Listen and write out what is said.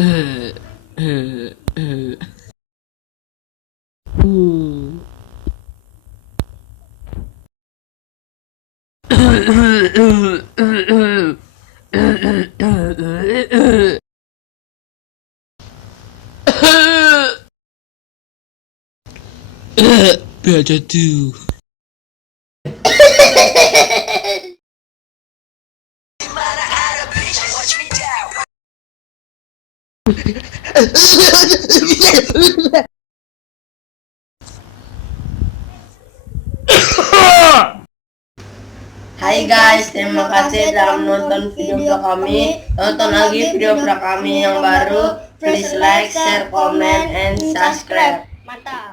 Eh, eh, eh. Baca tuh. Hai guys, terima kasih telah menonton video vlog kami. Tonton lagi video vlog kami yang baru. Please like, share, comment, and subscribe. Mantap.